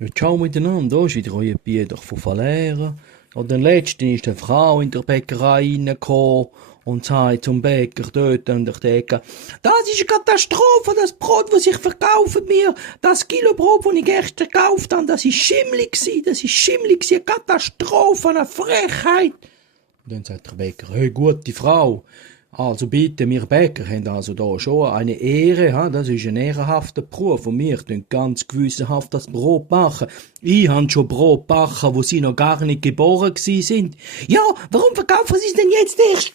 Ja, ciao miteinander, da ist wieder euer Bieder von Valera. Und dann letztens ist eine Frau in der Bäckerei reingekommen und sagt zum Bäcker dort an der Theke: Das ist eine Katastrophe, das Brot, das ich verkaufe mir. Das Kilo Brot, das ich gestern gekauft habe, das ist schimmelig gewesen, eine Katastrophe, eine Frechheit. Und dann sagt der Bäcker: Hey, gute Frau, also bitte, wir Bäcker haben also da schon eine Ehre, ha? Das ist ein ehrenhafter Beruf und wir tun ganz gewissenhaft das Brot backen. Ich han schon Brot backen, wo sie noch gar nicht geboren gsi sind. Ja, warum verkaufen sie es denn jetzt erst?